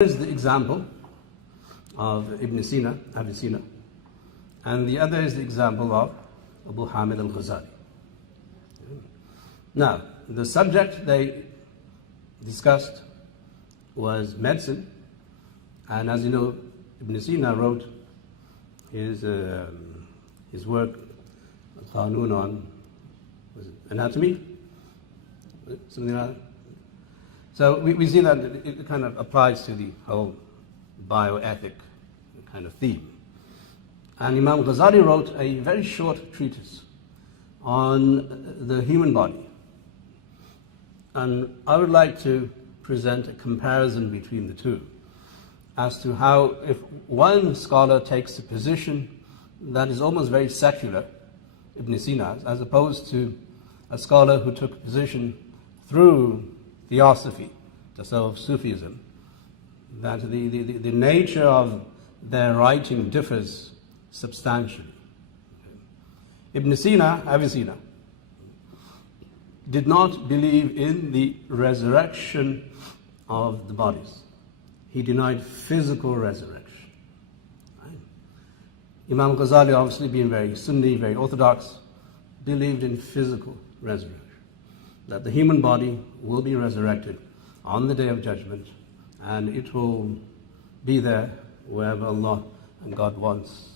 Is the example of Ibn Sina, Abu Sina, and the other is the example of Abu Hamid al-Ghazzali. Now, the subject they discussed was medicine, and as you know, Ibn Sina wrote his work, Qanun on anatomy, something like that. So we see that it kind of applies to the whole bioethic kind of theme. And Imam Ghazali wrote a very short treatise on the human body. And I would like to present a comparison between the two as to how, if one scholar takes a position that is almost very secular, Ibn Sina, as opposed to a scholar who took a position through Theosophy, Taṣawwuf, Sufism, that the nature of their writing differs substantially. Ibn Sina, Abu Sina, did not believe in the resurrection of the bodies. He denied physical resurrection. Right? Imam Ghazali, obviously being very Sunni, very orthodox, believed in physical resurrection, that the human body will be resurrected on the Day of Judgment, and it will be there wherever Allah and God wants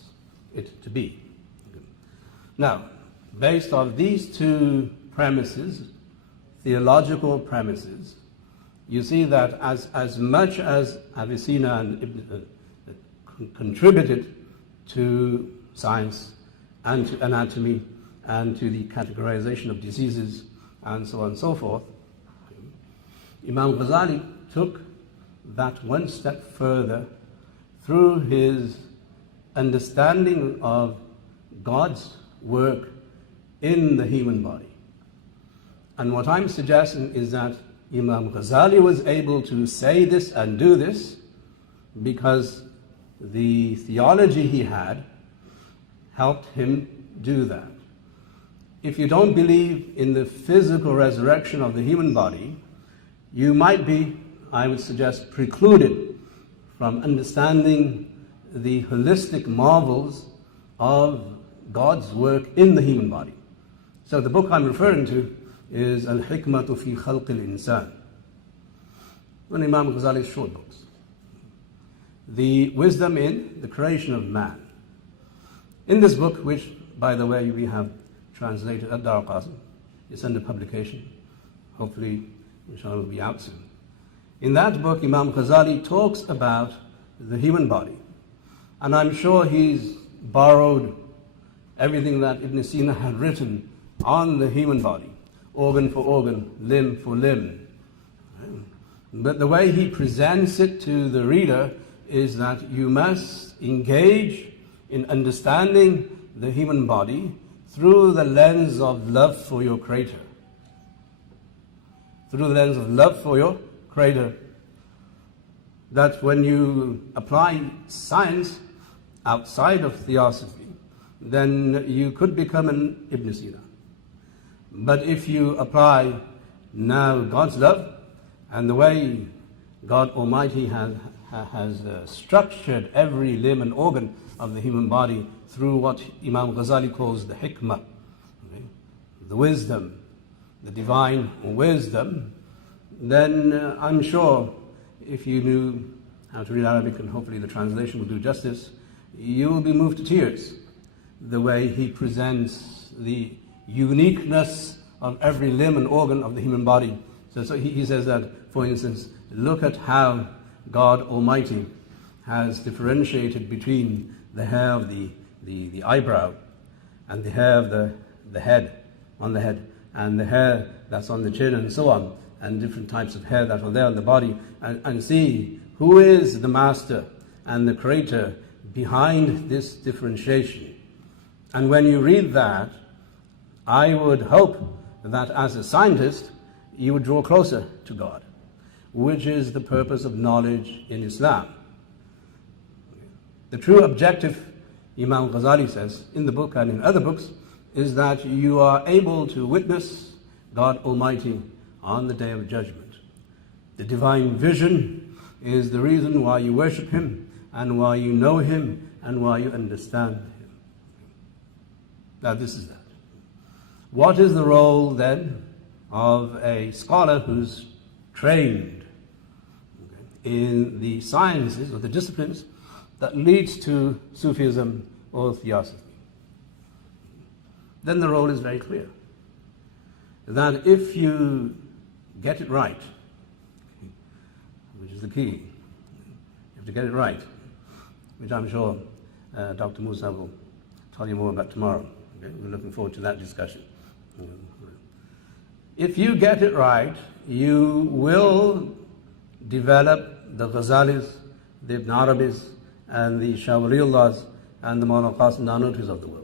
it to be. Now, based on these two premises, theological premises, you see that as much as Abu Sina and Ibn contributed to science and to anatomy and to the categorization of diseases and so on and so forth, Imam Ghazali took that one step further through his understanding of God's work in the human body. And what I'm suggesting is that Imam Ghazali was able to say this and do this because the theology he had helped him do that. If you don't believe in the physical resurrection of the human body, you might be, I would suggest, precluded from understanding the holistic marvels of God's work in the human body. So the book I'm referring to is Al-Hikmatu fi Khalq al-Insan, one of Imam Ghazali's short books. The wisdom in the creation of man. In this book, which, by the way, we have translated at al-Qāsim, it's under publication, hopefully, inshallah, will be out soon. In that book, Imam Ghazali talks about the human body, and I'm sure he's borrowed everything that Ibn Sina had written on the human body, organ for organ, limb for limb. But the way he presents it to the reader is that you must engage in understanding the human body through the lens of love for your Creator. Through the lens of love for your Creator. That when you apply science outside of theosophy, then you could become an Ibn Sina. But if you apply now God's love and the way God Almighty has structured every limb and organ of the human body through what Imam Ghazali calls the hikmah, okay, the wisdom, the divine wisdom, then I'm sure if you knew how to read Arabic, and hopefully the translation will do justice, you will be moved to tears the way he presents the uniqueness of every limb and organ of the human body. So he says that, for instance, look at how God Almighty has differentiated between the hair of the eyebrow and the hair of the head, on the head, and the hair that's on the chin and so on, and different types of hair that are there on the body, and see who is the master and the creator behind this differentiation. And when you read that, I would hope that as a scientist, you would draw closer to God, which is the purpose of knowledge in Islam. The true objective, Imam Ghazali says in the book and in other books, is that you are able to witness God Almighty on the Day of Judgment. The divine vision is the reason why you worship him and why you know him and why you understand him. Now this is that. What is the role then of a scholar who's trained in the sciences or the disciplines that leads to Sufism or Theosophy? Then the role is very clear. That if you get it right, which is the key, you have to get it right, which I'm sure Dr. Musa will tell you more about tomorrow. Okay? We're looking forward to that discussion. If you get it right, you will develop the Ghazzalis, the Ibn Arabis, and the Shah Waliullahs, and the al-Qāsim Nanutis of the world.